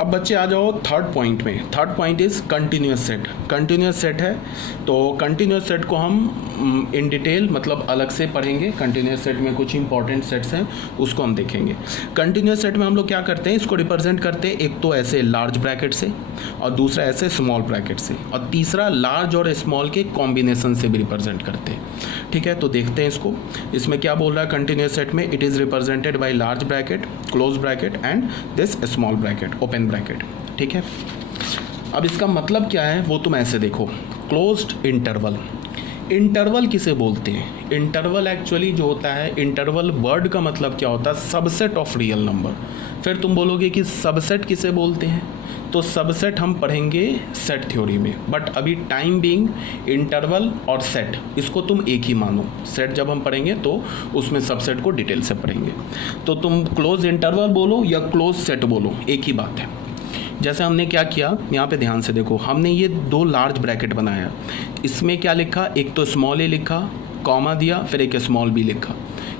अब बच्चे आ जाओ थर्ड पॉइंट में। Third point is continuous set. Continuous set है तो कंटिन्यूस सेट को हम इन डिटेल मतलब अलग से पढ़ेंगे। कंटिन्यूस सेट में कुछ इंपॉर्टेंट सेट्स हैं उसको हम देखेंगे। कंटिन्यूस सेट में हम लोग क्या करते हैं, इसको रिप्रेजेंट करते हैं एक तो ऐसे लार्ज ब्रैकेट से और दूसरा ऐसे स्मॉल ब्रैकेट से और तीसरा लार्ज और स्मॉल के कॉम्बिनेशन से भी रिप्रेजेंट करते हैं। ठीक है, तो देखते हैं इसको। इसमें क्या बोल रहा है कंटिन्यूस सेट में, it is represented by large bracket, close bracket and this small bracket, open bracket. ठीक है, अब इसका मतलब क्या है वो तुम ऐसे देखो, क्लोज्ड इंटरवल। इंटरवल किसे बोलते हैं? इंटरवल एक्चुअली जो होता है, इंटरवल वर्ड का मतलब क्या होता है, सबसेट ऑफ रियल नंबर। फिर तुम बोलोगे कि सबसेट किसे बोलते हैं, तो सबसेट हम पढ़ेंगे सेट थ्योरी में, बट अभी टाइम बीइंग इंटरवल और सेट इसको तुम एक ही मानो। सेट जब हम पढ़ेंगे तो उसमें सबसेट को डिटेल से पढ़ेंगे। तो तुम क्लोज इंटरवल बोलो या क्लोज सेट बोलो, एक ही बात है। जैसे हमने क्या किया, यहाँ पे ध्यान से देखो, हमने ये दो लार्ज ब्रैकेट बनाया। इसमें क्या लिखा, एक तो स्मॉल ए लिखा, कॉमा दिया, फिर एक स्मॉल बी लिखा।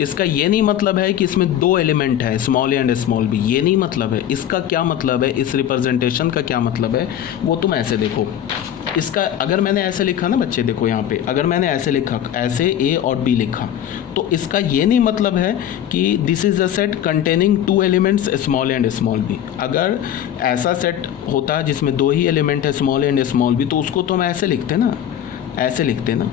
इसका ये नहीं मतलब है कि इसमें दो एलिमेंट है, small a and small b, ये नहीं मतलब है। इसका क्या मतलब है, इस रिप्रेजेंटेशन का क्या मतलब है वो तुम ऐसे देखो। इसका अगर मैंने ऐसे लिखा ना बच्चे, देखो यहाँ पे अगर मैंने ऐसे लिखा, ऐसे ए और बी लिखा, तो इसका ये नहीं मतलब है कि this is a set containing two elements small and small b. अगर ऐसा सेट होता है जिसमें दो ही एलिमेंट है, स्मॉल एंड स्मॉल बी, तो उसको तो हम ऐसे लिखते ना, ऐसे लिखते ना।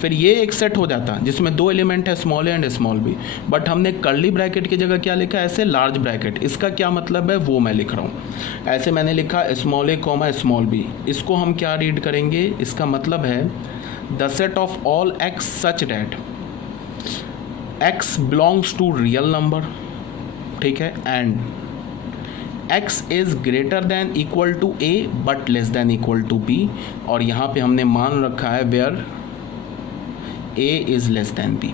फिर ये एक सेट हो जाता जिसमें दो एलिमेंट है, small a and small b, but हमने कर्ली ब्रैकेट की जगह क्या लिखा है, ऐसे लार्ज ब्रैकेट। इसका क्या मतलब है वो मैं लिख रहा हूँ। ऐसे मैंने लिखा small a comma small b, इसको हम क्या रीड करेंगे, इसका मतलब है the set of all x such that x belongs to real number, ठीक है, and x is greater than equal to a but less than equal to b, और यहाँ पे हमने मान रखा है where a is less than b,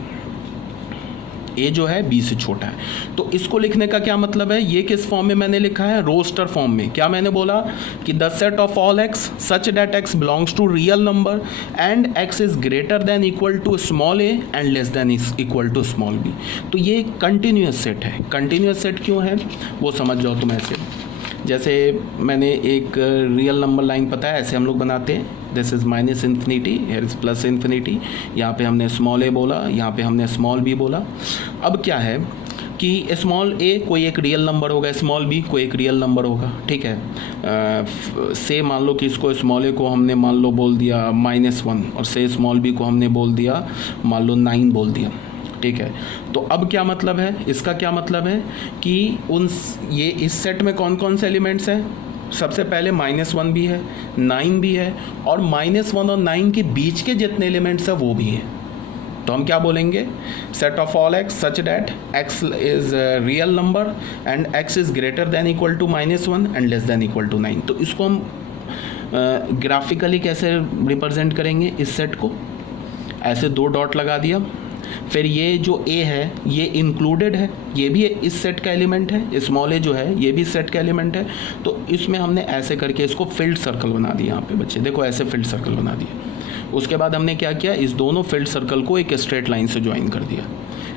a जो है b से छोटा है। तो इसको लिखने का क्या मतलब है, ये किस फॉर्म में मैंने लिखा है, रोस्टर फॉर्म में। क्या मैंने बोला कि the set of all x such that x belongs to real number and x is greater than equal to small a and less than equal to small b। तो ये कंटिन्यूस सेट है। Continuous set क्यों है वो समझ जाओ तुम ऐसे। जैसे मैंने एक रियल नंबर लाइन पता है, ऐसे हम लोग बनाते हैं, this is minus infinity, here is plus infinity. यहाँ पे हमने स्मॉल ए बोला, यहाँ पे हमने स्मॉल बी बोला। अब क्या है कि स्मॉल ए कोई एक रियल नंबर होगा, स्मॉल बी कोई एक रियल नंबर होगा, ठीक है। से मान लो कि इसको स्मॉल ए को हमने मान लो बोल दिया -1 और से स्मॉल बी को हमने बोल दिया मान लो 9 बोल दिया, ठीक है। तो अब क्या मतलब है, इसका क्या मतलब है कि ये इस सेट में कौन कौन से एलिमेंट्स हैं, सबसे पहले -1 भी है, 9 भी है, और -1 और 9 के बीच के जितने एलिमेंट्स हैं वो भी हैं। तो हम क्या बोलेंगे, set of all x such that x is real number and x is greater than equal to -1 and less than equal to 9। तो इसको हम ग्राफिकली कैसे रिप्रेजेंट करेंगे, इस सेट को ऐसे दो डॉट लगा दिया। फिर ये जो A है ये इंक्लूडेड है, ये भी इस सेट का एलिमेंट है, स्मॉल ए जो है ये भी सेट का एलिमेंट है। तो इसमें हमने ऐसे करके इसको फिल्ड सर्कल बना दिया। यहाँ पे बच्चे देखो ऐसे फिल्ड सर्कल बना दिया। उसके बाद हमने क्या किया, इस दोनों फिल्ड सर्कल को एक स्ट्रेट लाइन से ज्वाइन कर दिया।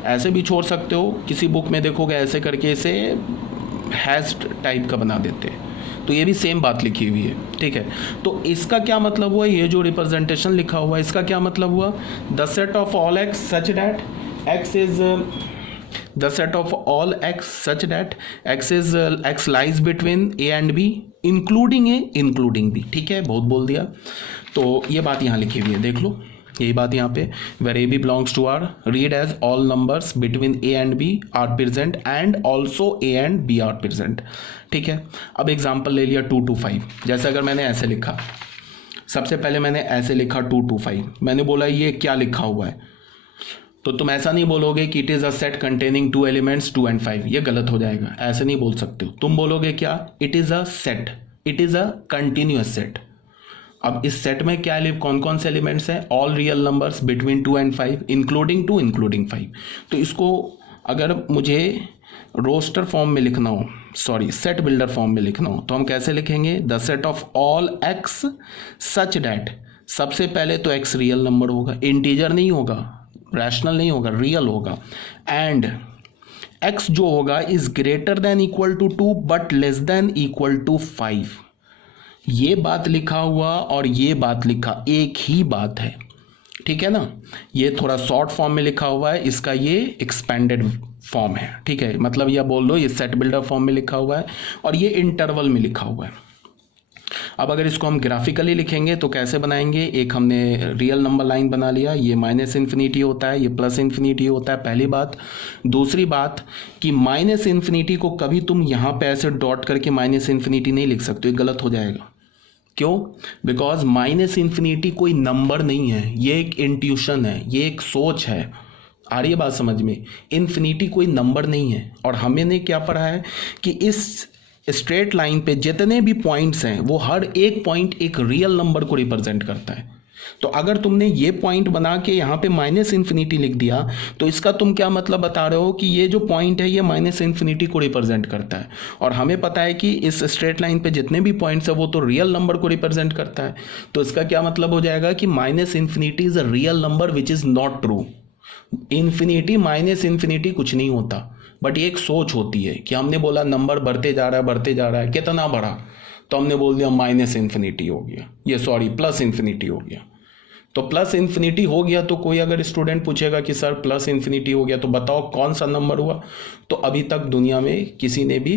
ऐसे भी छोड़ सकते हो, किसी बुक में देखोगे ऐसे करके इसे हैश टाइप का बना देते हैं, तो ये भी सेम बात लिखी हुई है, ठीक है। तो इसका क्या मतलब हुआ, ये जो रिप्रेजेंटेशन लिखा हुआ है इसका क्या मतलब हुआ, the set of all x such that x is the set of all x such that x lies between a and b including a including b, ठीक है। बहुत बोल दिया, तो ये बात यहाँ लिखी हुई है, देख लो यही बात यहाँ पे, where a b belongs to R read as all numbers between a and b are present and also a and b are present, ठीक है। अब एग्जाम्पल ले लिया 2 to 5। जैसे अगर मैंने ऐसे लिखा, सबसे पहले मैंने ऐसे लिखा 2 to 5, मैंने बोला ये क्या लिखा हुआ है, तो तुम ऐसा नहीं बोलोगे कि it is a set containing 2 elements 2 and 5, ये गलत हो जाएगा, ऐसे नहीं बोल सकते हो। तुम बोलोगे क्या, it is a set, it is a continuous set. अब इस सेट में क्या कौन कौन से एलिमेंट्स हैं, all real numbers between 2 and 5 including 2 including 5। तो इसको अगर मुझे रोस्टर फॉर्म में लिखना हो, सॉरी सेट बिल्डर फॉर्म में लिखना हो, तो हम कैसे लिखेंगे, the set of all x such that, सबसे पहले तो एक्स रियल नंबर होगा, इंटीजर नहीं होगा, रैशनल नहीं होगा, रियल होगा, एंड x जो होगा is greater than equal to 2 but less than equal to 5। ये बात लिखा हुआ और ये बात लिखा एक ही बात है, ठीक है ना। ये थोड़ा शॉर्ट फॉर्म में लिखा हुआ है, इसका ये एक्सपेंडेड फॉर्म है, ठीक है। मतलब यह बोल दो ये सेट बिल्डर फॉर्म में लिखा हुआ है और ये इंटरवल में लिखा हुआ है। अब अगर इसको हम ग्राफिकली लिखेंगे तो कैसे बनाएंगे, एक हमने रियल नंबर लाइन बना लिया, ये माइनस इन्फिनिटी होता है, ये प्लस इन्फिनिटी होता है, पहली बात। दूसरी बात कि माइनस इन्फिनिटी को कभी तुम यहाँ पे ऐसे डॉट करके माइनस इन्फिनिटी नहीं लिख सकते, ये गलत हो जाएगा। क्यों? बिकॉज माइनस इन्फिनिटी कोई नंबर नहीं है, ये एक इंट्यूशन है, ये एक सोच है। आ रही है बात समझ में? इन्फिनिटी कोई नंबर नहीं है। और हमने क्या पढ़ा है कि इस स्ट्रेट लाइन पे जितने भी पॉइंट्स हैं वो हर एक पॉइंट एक रियल नंबर को रिप्रेजेंट करता है। तो अगर तुमने ये पॉइंट बना के यहाँ पे माइनस इन्फिनिटी लिख दिया तो इसका तुम क्या मतलब बता रहे हो कि ये जो पॉइंट है ये माइनस इन्फिनिटी को रिप्रेजेंट करता है। और हमें पता है कि इस स्ट्रेट लाइन पे जितने भी पॉइंट्स है वो तो रियल नंबर को रिप्रेजेंट करता है। तो इसका क्या मतलब हो जाएगा कि minus infinity is a real number which is not true. Infinity minus infinity कुछ नहीं होता, बट ये एक सोच होती है कि हमने बोला नंबर बढ़ते जा रहा है, कितना बढ़ा, तो हमने बोल दिया माइनस इन्फिनिटी हो गया, ये सॉरी प्लस इन्फिनिटी हो गया। तो प्लस इन्फिनिटी हो गया तो कोई अगर स्टूडेंट पूछेगा कि सर प्लस इन्फिनिटी हो गया तो बताओ कौन सा नंबर हुआ, तो अभी तक दुनिया में किसी ने भी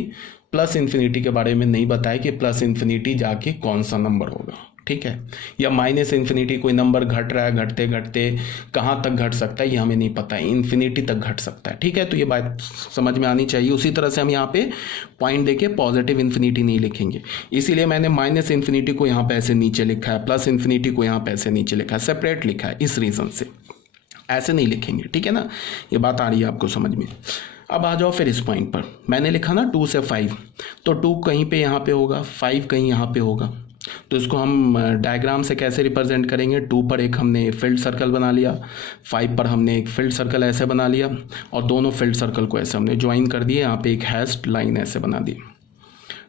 प्लस इन्फिनिटी के बारे में नहीं बताया कि प्लस इन्फिनिटी जाके कौन सा नंबर होगा, ठीक है। या माइनस इन्फिनिटी कोई नंबर घट रहा है, घटते घटते कहाँ तक घट सकता है ये हमें नहीं पता है, इन्फिनिटी तक घट सकता है, ठीक है। तो ये बात समझ में आनी चाहिए। उसी तरह से हम यहाँ पे पॉइंट देके पॉजिटिव इन्फिनिटी नहीं लिखेंगे, इसीलिए मैंने माइनस इन्फिनिटी को यहाँ पे ऐसे नीचे लिखा है, प्लस इन्फिनिटी को यहाँ पे ऐसे नीचे लिखा है, सेपरेट लिखा है, इस रीज़न से ऐसे नहीं लिखेंगे, ठीक है ना। ये बात आ रही है आपको समझ में। अब आ जाओ फिर इस पॉइंट पर, मैंने लिखा ना 2 से 5, तो 2 कहीं पे यहाँ पे होगा, 5 कहीं यहाँ पे होगा। तो इसको हम डायग्राम से कैसे रिप्रेजेंट करेंगे, 2 पर एक हमने फील्ड सर्कल बना लिया, 5 पर हमने एक फील्ड सर्कल ऐसे बना लिया और दोनों फील्ड सर्कल को ऐसे हमने ज्वाइन कर दिए, यहाँ पे एक हैश्ड लाइन ऐसे बना दी,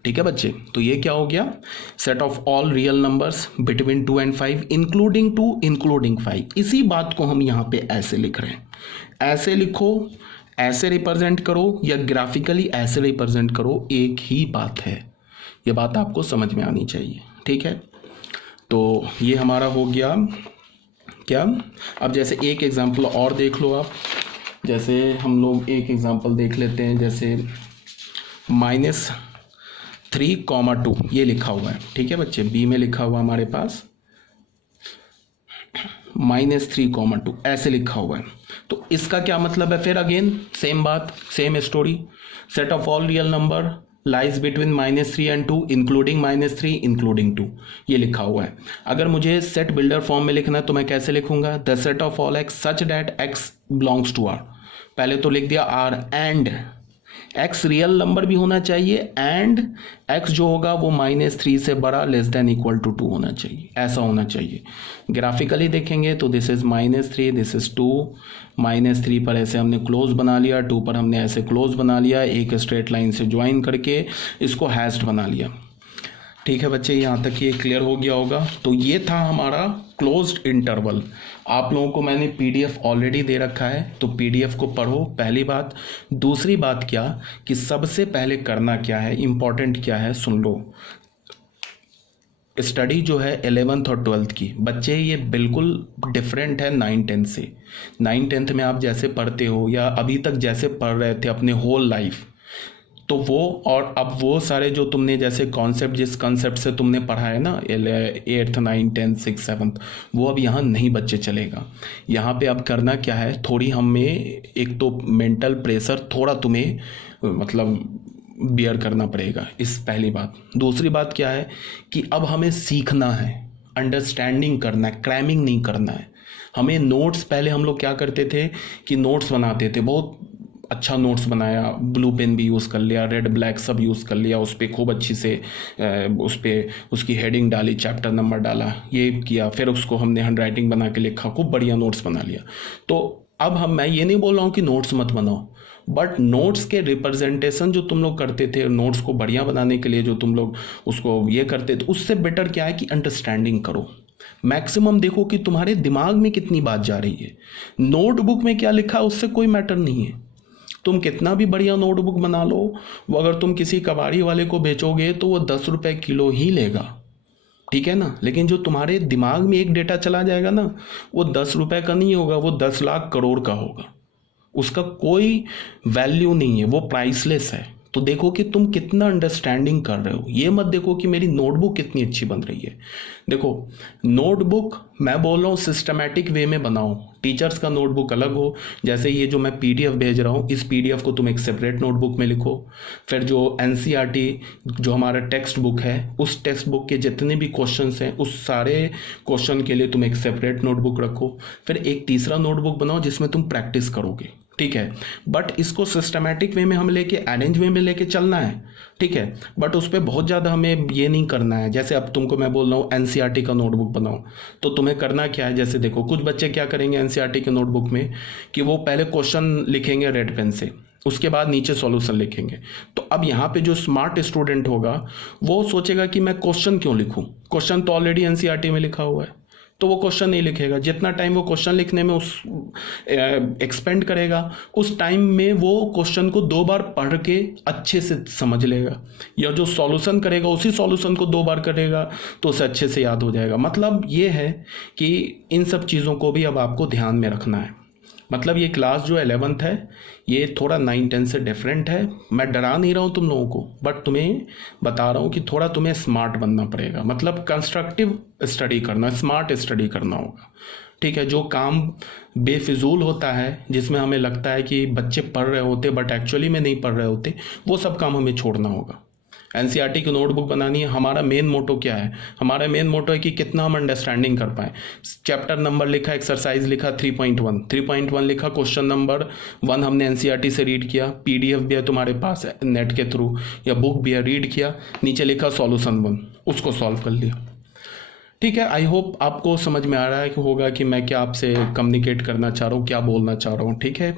ठीक है बच्चे। तो ये क्या हो गया, set of all real numbers between 2 and 5 including 2 including 5। इसी बात को हम यहाँ पे ऐसे लिख रहे हैं, ऐसे लिखो, ऐसे रिप्रेजेंट करो या ग्राफिकली ऐसे रिप्रेजेंट करो, एक ही बात है। ये बात आपको समझ में आनी चाहिए, ठीक है। तो ये हमारा हो गया क्या। अब जैसे एक एग्जांपल और देख लो आप, जैसे हम लोग एक एग्जांपल देख लेते हैं, जैसे -3, 2 ये लिखा हुआ है, ठीक है बच्चे, बी में लिखा हुआ हमारे पास -3, 2 ऐसे लिखा हुआ है। तो इसका क्या मतलब है, फिर अगेन सेम बात, same story, set of all real number lies between -3 and 2 including -3 including 2 ये लिखा हुआ है। अगर मुझे सेट बिल्डर फॉर्म में लिखना है तो मैं कैसे लिखूंगा, the set of all x such that x belongs to R. पहले तो लिख दिया R and x real number भी होना चाहिए एंड एक्स जो होगा वो -3 से बड़ा लेस देन इक्वल टू 2 होना चाहिए, ऐसा होना चाहिए। ग्राफिकली देखेंगे तो दिस इज -3, दिस इज 2, -3 पर ऐसे हमने क्लोज बना लिया, 2 पर हमने ऐसे क्लोज बना लिया, एक स्ट्रेट लाइन से ज्वाइन करके इसको हैश्ड बना लिया, ठीक है बच्चे। यहाँ तक ये क्लियर हो गया होगा। तो ये था हमारा क्लोज्ड इंटरवल। आप लोगों को मैंने पीडीएफ ऑलरेडी दे रखा है, तो पीडीएफ को पढ़ो, पहली बात। दूसरी बात क्या कि सबसे पहले करना क्या है, इम्पॉर्टेंट क्या है, सुन लो। स्टडी जो है 11th और 12th की बच्चे, ये बिल्कुल डिफरेंट है 9-10 से। 9-10 में आप जैसे पढ़ते हो या अभी तक जैसे पढ़ रहे थे अपने होल लाइफ, तो वो और अब वो सारे जो तुमने जैसे कॉन्सेप्ट, जिस कॉन्सेप्ट से तुमने पढ़ा है ना 8th 9th 10th 6th 7th, वो अब यहाँ नहीं बच्चे चलेगा। यहाँ पे अब करना क्या है, थोड़ी हमें एक तो मेंटल प्रेशर थोड़ा तुम्हें मतलब बियर करना पड़ेगा, इस पहली बात। दूसरी बात क्या है कि अब हमें सीखना है, अंडरस्टैंडिंग करना है, क्रैमिंग नहीं करना है हमें। नोट्स पहले हम लोग क्या करते थे कि नोट्स बनाते थे, बहुत अच्छा नोट्स बनाया, ब्लू पेन भी यूज़ कर लिया, रेड ब्लैक सब यूज़ कर लिया, उस पर खूब अच्छी से उस पर उसकी हेडिंग डाली, चैप्टर नंबर डाला, ये किया, फिर उसको हमने हैंड राइटिंग बना के लिखा, खूब बढ़िया नोट्स बना लिया। तो अब मैं ये नहीं बोल रहा हूँ कि नोट्स मत बनाओ, बट नोट्स के रिप्रेजेंटेशन जो तुम लोग करते थे, नोट्स को बढ़िया बनाने के लिए जो तुम लोग उसको ये करते थे, उससे बेटर क्या है कि अंडरस्टैंडिंग करो। मैक्सिमम देखो कि तुम्हारे दिमाग में कितनी बात जा रही है, नोटबुक में क्या लिखा है उससे कोई मैटर नहीं है। तुम कितना भी बढ़िया नोटबुक बना लो, वो अगर तुम किसी कबाड़ी वाले को बेचोगे तो वो 10 रुपये किलो ही लेगा, ठीक है ना। लेकिन जो तुम्हारे दिमाग में एक डेटा चला जाएगा ना, वो 10 रुपये का नहीं होगा, वो 10 लाख करोड़ का होगा। उसका कोई वैल्यू नहीं है, वो प्राइसलेस है। तो देखो कि तुम कितना अंडरस्टैंडिंग कर रहे हो, ये मत देखो कि मेरी नोटबुक कितनी अच्छी बन रही है। देखो नोटबुक मैं बोल रहा हूँ सिस्टमैटिक वे में बनाओ। टीचर्स का नोटबुक अलग हो, जैसे ये जो मैं पीडीएफ भेज रहा हूँ, इस पीडीएफ को तुम एक सेपरेट नोटबुक में लिखो। फिर जो एनसीईआरटी जो हमारा टेक्स्ट बुक है, उस टेक्स्ट बुक के जितने भी क्वेश्चंस हैं उस सारे क्वेश्चन के लिए तुम एक सेपरेट नोटबुक रखो। फिर एक तीसरा नोटबुक बनाओ जिसमें तुम प्रैक्टिस करोगे, ठीक है। बट इसको सिस्टमैटिक वे में हम लेके अरेंज वे में लेके चलना है, ठीक है। बट उस पर बहुत ज़्यादा हमें ये नहीं करना है। जैसे अब तुमको मैं बोल रहा हूँ एनसीईआरटी का नोटबुक बनाओ, तो तुम्हें करना क्या है, जैसे देखो कुछ बच्चे क्या करेंगे एनसीईआरटी के नोटबुक में कि वो पहले क्वेश्चन लिखेंगे रेड पेन से, उसके बाद नीचे सॉल्यूशन लिखेंगे। तो अब यहाँ पे जो स्मार्ट स्टूडेंट होगा वो सोचेगा कि मैं क्वेश्चन क्यों लिखूँ, क्वेश्चन तो ऑलरेडी एनसीईआरटी में लिखा हुआ है, तो वो क्वेश्चन नहीं लिखेगा। जितना टाइम वो क्वेश्चन लिखने में उस एक्सपेंड करेगा, उस टाइम में वो क्वेश्चन को 2 बार पढ़ के अच्छे से समझ लेगा, या जो सॉल्यूशन करेगा उसी सॉल्यूशन को 2 बार करेगा तो उसे अच्छे से याद हो जाएगा। मतलब ये है कि इन सब चीज़ों को भी अब आपको ध्यान में रखना है। मतलब ये क्लास जो 11th है ये थोड़ा 9-10 से डिफरेंट है। मैं डरा नहीं रहा हूँ तुम लोगों को, बट तुम्हें बता रहा हूँ कि थोड़ा तुम्हें स्मार्ट बनना पड़ेगा। मतलब कंस्ट्रक्टिव स्टडी करना, स्मार्ट स्टडी करना होगा, ठीक है। जो काम बेफिजूल होता है, जिसमें हमें लगता है कि बच्चे पढ़ रहे होते बट एक्चुअली में नहीं पढ़ रहे होते, वो सब काम हमें छोड़ना होगा। एनसीईआरटी की नोटबुक बनानी है। हमारा मेन मोटो क्या है, हमारा मेन मोटो है कि कितना हम अंडरस्टैंडिंग कर पाए। चैप्टर नंबर लिखा, एक्सरसाइज लिखा 3.1 लिखा, क्वेश्चन नंबर 1 हमने एनसीईआरटी से रीड किया, पीडीएफ भी है तुम्हारे पास नेट के थ्रू या बुक भी है, रीड किया, नीचे लिखा सॉल्यूशन 1, उसको सॉल्व कर लिया, ठीक है। आई होप आपको समझ में आ रहा है कि होगा कि मैं क्या आपसे कम्युनिकेट करना चाह रहा हूँ, क्या बोलना चाह रहा हूँ, ठीक है।